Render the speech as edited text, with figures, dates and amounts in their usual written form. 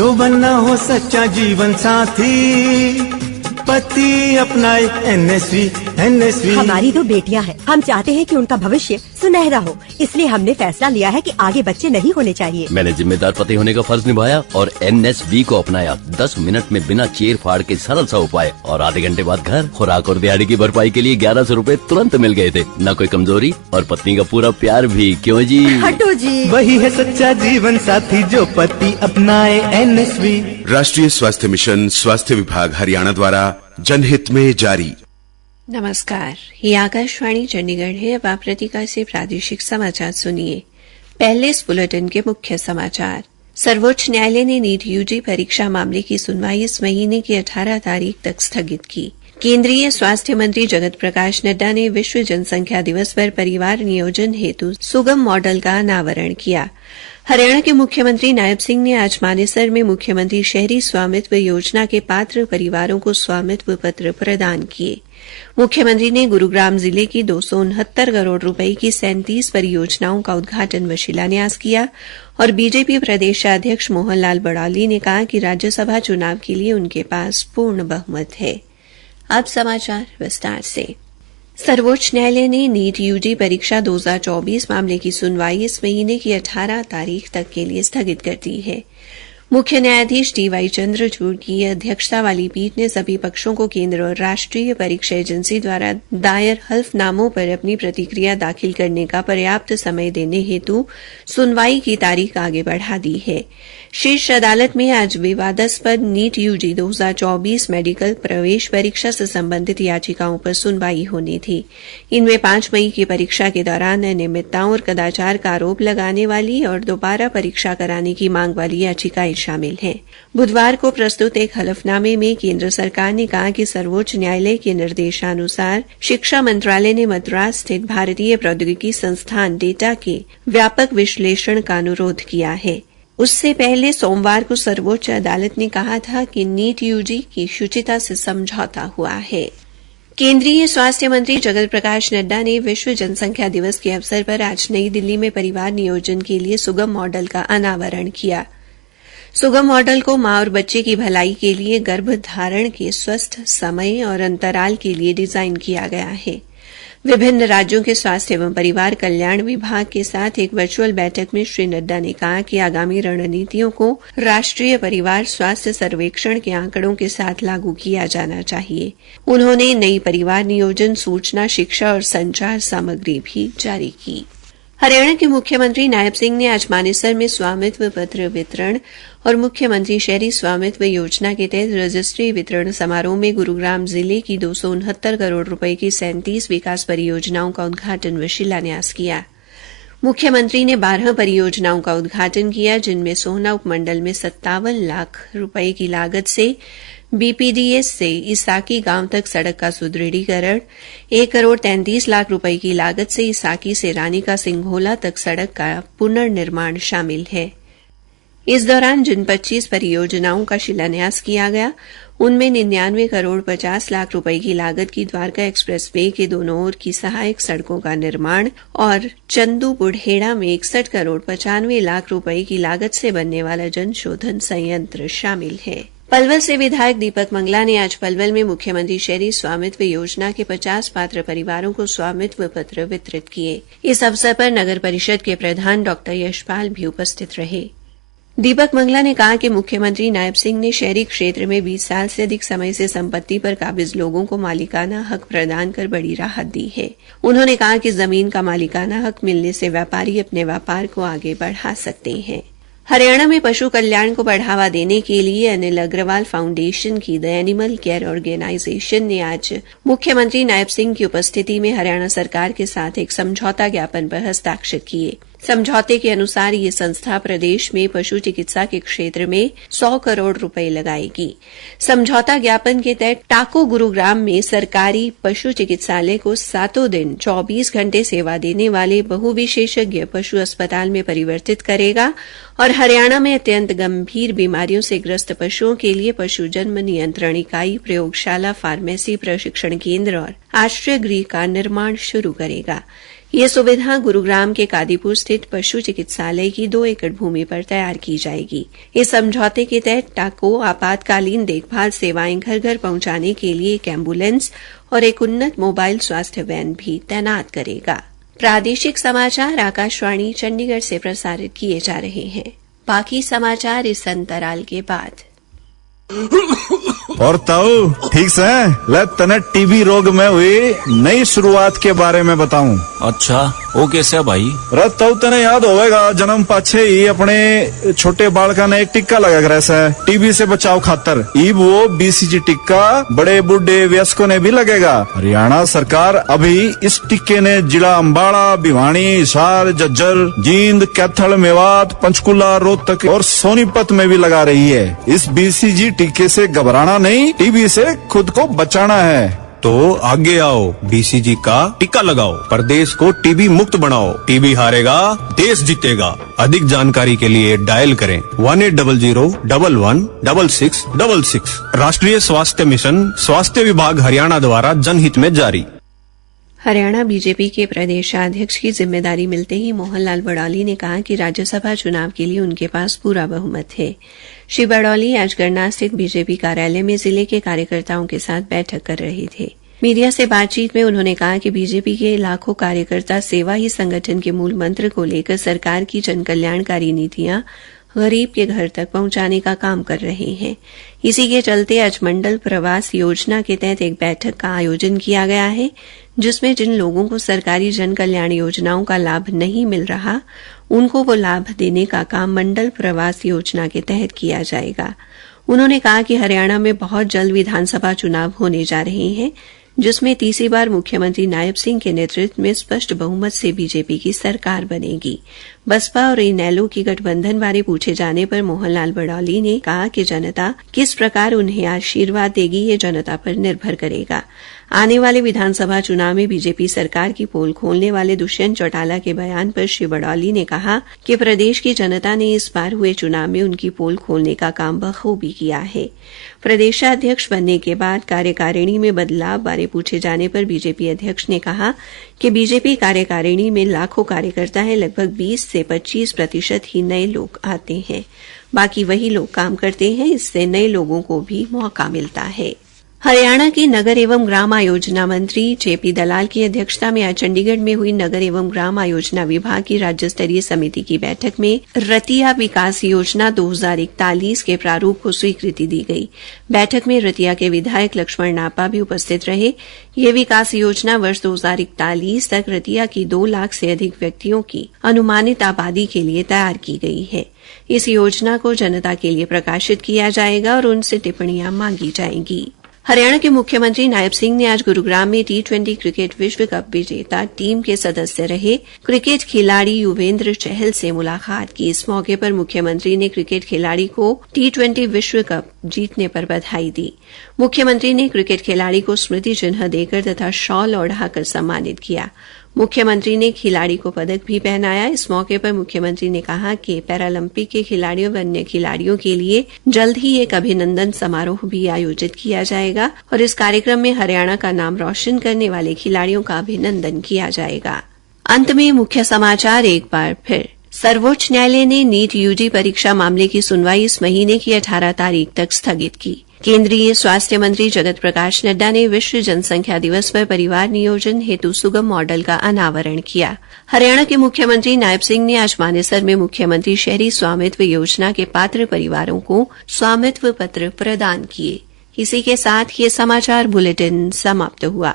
जो बनना हो सच्चा जीवन साथी, पति अपनाए एनएसवी। हमारी 2 बेटियां हैं, हम चाहते हैं कि उनका भविष्य सुनहरा हो, इसलिए हमने फैसला लिया है कि आगे बच्चे नहीं होने चाहिए। मैंने जिम्मेदार पति होने का फर्ज निभाया और एनएसवी को अपनाया। 10 मिनट में बिना चीर फाड़ के सरल सा उपाय, और आधे घंटे बाद घर। खुराक और दिहाड़ी की भरपाई के लिए 1100 रूपए तुरंत मिल गए थे। न कोई कमजोरी और पत्नी का पूरा प्यार भी। क्यों जी? हटो जी। वही है सच्चा जीवन साथी जो पति अपनाए एनएसवी। राष्ट्रीय स्वास्थ्य मिशन, स्वास्थ्य विभाग हरियाणा द्वारा जनहित में जारी। नमस्कार, ये आकाशवाणी चंडीगढ़ है। अब आप प्रतिका से प्रादेशिक समाचार सुनिए। पहले इस बुलेटिन के मुख्य समाचार। सर्वोच्च न्यायालय ने नीट यूजी परीक्षा मामले की सुनवाई इस महीने की 18 तारीख तक स्थगित की। केंद्रीय स्वास्थ्य मंत्री जगत प्रकाश नड्डा ने विश्व जनसंख्या दिवस पर परिवार नियोजन हेतु सुगम मॉडल का अनावरण किया। हरियाणा के मुख्यमंत्री नायब सिंह ने आज मानेसर में मुख्यमंत्री शहरी स्वामित्व योजना के पात्र परिवारों को स्वामित्व पत्र प्रदान किए। मुख्यमंत्री ने गुरुग्राम जिले की 269 करोड़ रुपए की 37 परियोजनाओं का उद्घाटन व शिलान्यास किया और बीजेपी प्रदेशाध्यक्ष मोहन लाल बड़ौली ने कहा कि राज्यसभा चुनाव के लिए उनके पास पूर्ण बहुमत है। अब समाचार विस्तार से। सर्वोच्च न्यायालय ने नीट यूजी परीक्षा 2024 मामले की सुनवाई इस महीने की 18 तारीख तक के लिए स्थगित कर दी है। मुख्य न्यायाधीश डीवाई चंद्रचूड़ की अध्यक्षता वाली पीठ ने सभी पक्षों को केंद्र और राष्ट्रीय परीक्षा एजेंसी द्वारा दायर हल्फनामों पर अपनी प्रतिक्रिया दाखिल करने का पर्याप्त समय देने हेतु सुनवाई की तारीख आगे बढ़ा दी है। शीर्ष अदालत में आज विवादास्पद नीट यूजी 2024 मेडिकल प्रवेश परीक्षा से संबंधित याचिकाओं पर सुनवाई होनी थी। इनमें 5 मई की परीक्षा के दौरान अनियमितताओं और कदाचार का आरोप लगाने वाली और दोबारा परीक्षा कराने की मांग वाली याचिकाएं शामिल हैं। बुधवार को प्रस्तुत एक हलफनामे में केंद्र सरकार ने कहा कि सर्वोच्च न्यायालय के निर्देशानुसार शिक्षा मंत्रालय ने मद्रास स्थित भारतीय प्रौद्योगिकी संस्थान डेटा के व्यापक विश्लेषण का अनुरोध किया है। उससे पहले सोमवार को सर्वोच्च अदालत ने कहा था कि नीट यूजी की शुचिता से समझौता हुआ है। केंद्रीय स्वास्थ्य मंत्री जगत प्रकाश नड्डा ने विश्व जनसंख्या दिवस के अवसर पर आज नई दिल्ली में परिवार नियोजन के लिए सुगम मॉडल का अनावरण किया। सुगम मॉडल को मां और बच्चे की भलाई के लिए गर्भधारण के स्वस्थ समय और अंतराल के लिए डिजाइन किया गया है। विभिन्न राज्यों के स्वास्थ्य एवं परिवार कल्याण विभाग के साथ एक वर्चुअल बैठक में श्री नड्डा ने कहा कि आगामी रणनीतियों को राष्ट्रीय परिवार स्वास्थ्य सर्वेक्षण के आंकड़ों के साथ लागू किया जाना चाहिए। उन्होंने नई परिवार नियोजन सूचना, शिक्षा और संचार सामग्री भी जारी की। हरियाणा के मुख्यमंत्री नायब सिंह ने आज मानेसर में स्वामित्व पत्र वितरण और मुख्यमंत्री शहरी स्वामित्व योजना के तहत रजिस्ट्री वितरण समारोह में गुरुग्राम जिले की 269 करोड़ रुपए की 37 विकास परियोजनाओं का उद्घाटन व शिलान्यास किया। मुख्यमंत्री ने 12 परियोजनाओं का उद्घाटन किया, जिनमें सोहना उपमंडल में 57 लाख रुपए की लागत से बीपीडीएस से इसाकी गांव तक सड़क का सुदृढ़ीकरण, 1 करोड़ 33 लाख रुपए की लागत से इसाकी से रानी का सिंघोला तक सड़क का पुनर्निर्माण शामिल है। इस दौरान जिन 25 परियोजनाओं का शिलान्यास किया गया, उनमें 99 करोड़ 50 लाख रुपए की लागत की द्वारका एक्सप्रेस वे के दोनों ओर की सहायक सड़कों का निर्माण और चंदू बुढ़ेड़ा में 61 करोड़ 95 लाख रुपए की लागत से बनने वाला जन शोधन संयंत्र शामिल है। पलवल से विधायक दीपक मंगला ने आज पलवल में मुख्यमंत्री शहरी स्वामित्व योजना के 50 पात्र परिवारों को स्वामित्व पत्र वितरित किए। इस अवसर पर नगर परिषद के प्रधान डॉ यशपाल भी उपस्थित रहे। दीपक मंगला ने कहा कि मुख्यमंत्री नायब सिंह ने शहरी क्षेत्र में 20 साल से अधिक समय से संपत्ति पर काबिज लोगों को मालिकाना हक प्रदान कर बड़ी राहत दी है। उन्होंने कहा कि जमीन का मालिकाना हक मिलने से व्यापारी अपने व्यापार को आगे बढ़ा सकते हैं। हरियाणा में पशु कल्याण को बढ़ावा देने के लिए अनिल अग्रवाल फाउंडेशन की द एनिमल केयर ऑर्गेनाइजेशन ने आज मुख्यमंत्री नायब सिंह की उपस्थिति में हरियाणा सरकार के साथ एक समझौता ज्ञापन पर हस्ताक्षर किए। समझौते के अनुसार ये संस्था प्रदेश में पशु चिकित्सा के क्षेत्र में 100 करोड़ रुपए लगाएगी। समझौता ज्ञापन के तहत टाको गुरुग्राम में सरकारी पशु चिकित्सालय को 7 दिन 24 घंटे सेवा देने वाले बहुविशेषज्ञ पशु अस्पताल में परिवर्तित करेगा और हरियाणा में अत्यंत गंभीर बीमारियों से ग्रस्त पशुओं के लिए पशु जन्म नियंत्रण इकाई, प्रयोगशाला, फार्मेसी प्रशिक्षण केंद्र और आश्रय गृह का निर्माण शुरू करेगा। ये सुविधा गुरुग्राम के कादीपुर स्थित पशु चिकित्सालय की 2 एकड़ भूमि पर तैयार की जाएगी। इस समझौते के तहत टाको आपातकालीन देखभाल सेवाएं घर घर पहुंचाने के लिए एक एम्बुलेंस और एक उन्नत मोबाइल स्वास्थ्य वैन भी तैनात करेगा। प्रादेशिक समाचार आकाशवाणी चंडीगढ़ से प्रसारित किए जा रहे हैं। बाकी समाचार इस अंतराल के बाद। और ताऊ ठीक से ले तने टीबी रोग में हुई नई शुरुआत के बारे में बताऊं। अच्छा वो कैसे भाई? रे ताऊ तने याद होवेगा जन्म पाछे ही अपने छोटे बालका ने एक टिक्का लगा कर ऐसा टीबी से बचाव खातर। ई वो बीसीजी टिक्का बड़े बूढ़े वयस्कों ने भी लगेगा। हरियाणा सरकार अभी इस टिक्के ने जिला अम्बाड़ा, भिवानी, हिसार, झज्जर, जींद, कैथल, मेवात, पंचकुला, रोहतक और सोनीपत में भी लगा रही है। इस बीसीजी टीके से घबराना नहीं, टीबी से खुद को बचाना है। तो आगे आओ, बीसीजी का टीका लगाओ, प्रदेश को टीबी मुक्त बनाओ। टीबी हारेगा, देश जीतेगा। अधिक जानकारी के लिए डायल करें 1800-11-6666। राष्ट्रीय स्वास्थ्य मिशन, स्वास्थ्य विभाग हरियाणा द्वारा जनहित में जारी। हरियाणा बीजेपी के प्रदेशाध्यक्ष की जिम्मेदारी मिलते ही मोहन लाल बड़ौली ने कहा कि राज्यसभा चुनाव के लिए उनके पास पूरा बहुमत है। श्री बड़ौली आज गन्ना स्थित बीजेपी कार्यालय में जिले के कार्यकर्ताओं के साथ बैठक कर रहे थे। मीडिया से बातचीत में उन्होंने कहा कि बीजेपी के लाखों कार्यकर्ता सेवा ही संगठन के मूल मंत्र को लेकर सरकार की जनकल्याणकारी नीतियां गरीब के घर तक पहुंचाने का काम कर रहे हैं। इसी के चलते आज मंडल प्रवास योजना के तहत एक बैठक का आयोजन किया गया है, जिसमें जिन लोगों को सरकारी जन कल्याण योजनाओं का लाभ नहीं मिल रहा, उनको वो लाभ देने का काम मंडल प्रवास योजना के तहत किया जाएगा। उन्होंने कहा कि हरियाणा में बहुत जल्द विधानसभा चुनाव होने जा रहे हैं, जिसमें तीसरी बार मुख्यमंत्री नायब सिंह के नेतृत्व में स्पष्ट बहुमत से बीजेपी की सरकार बनेगी। बसपा और इनेलो की गठबंधन बारे पूछे जाने पर मोहनलाल बड़ौली ने कहा कि जनता किस प्रकार उन्हें आशीर्वाद देगी, ये जनता पर निर्भर करेगा। आने वाले विधानसभा चुनाव में बीजेपी सरकार की पोल खोलने वाले दुष्यंत चौटाला के बयान पर श्री बड़ौली ने कहा कि प्रदेश की जनता ने इस बार हुए चुनाव में उनकी पोल खोलने का काम बखूबी किया है। प्रदेशाध्यक्ष बनने के बाद कार्यकारिणी में बदलाव बारे पूछे जाने पर बीजेपी अध्यक्ष ने कहा कि बीजेपी कार्यकारिणी में लाखों कार्यकर्ता हैं, लगभग 20 से 25% ही नए लोग आते हैं, बाकी वही लोग काम करते हैं। इससे नए लोगों को भी मौका मिलता है। हरियाणा के नगर एवं ग्राम आयोजना मंत्री जेपी दलाल की अध्यक्षता में आज चंडीगढ़ में हुई नगर एवं ग्राम आयोजना विभाग की राज्य स्तरीय समिति की बैठक में रतिया विकास योजना 2041 के प्रारूप को स्वीकृति दी गई। बैठक में रतिया के विधायक लक्ष्मण नापा भी उपस्थित रहे। यह विकास योजना वर्ष 2041 तक रतिया की 2 लाख से अधिक व्यक्तियों की अनुमानित आबादी के लिए तैयार की गई है। इस योजना को जनता के लिए प्रकाशित किया जाएगा और उनसे टिप्पणियां मांगी जाएंगी। हरियाणा के मुख्यमंत्री नायब सिंह ने आज गुरुग्राम में T20 क्रिकेट विश्व कप विजेता टीम के सदस्य रहे क्रिकेट खिलाड़ी युवेंद्र चहल से मुलाकात की। इस मौके पर मुख्यमंत्री ने क्रिकेट खिलाड़ी को T20 विश्व कप जीतने पर बधाई दी। मुख्यमंत्री ने क्रिकेट खिलाड़ी को स्मृति चिन्ह देकर तथा शॉल ओढ़ाकर सम्मानित किया। मुख्यमंत्री ने खिलाड़ी को पदक भी पहनाया। इस मौके पर मुख्यमंत्री ने कहा कि पैरालंपिक के खिलाड़ियों व अन्य खिलाड़ियों के लिए जल्द ही एक अभिनंदन समारोह भी आयोजित किया जाएगा और इस कार्यक्रम में हरियाणा का नाम रोशन करने वाले खिलाड़ियों का अभिनंदन किया जाएगा। अंत में मुख्य समाचार एक बार फिर। सर्वोच्च न्यायालय ने नीट यूजी परीक्षा मामले की सुनवाई इस महीने की 18 तारीख तक स्थगित की। केंद्रीय स्वास्थ्य मंत्री जगत प्रकाश नड्डा ने विश्व जनसंख्या दिवस पर परिवार नियोजन हेतु सुगम मॉडल का अनावरण किया। हरियाणा के मुख्यमंत्री नायब सिंह ने आज मानेसर में मुख्यमंत्री शहरी स्वामित्व योजना के पात्र परिवारों को स्वामित्व पत्र प्रदान किए। इसी के साथ ये समाचार बुलेटिन समाप्त हुआ।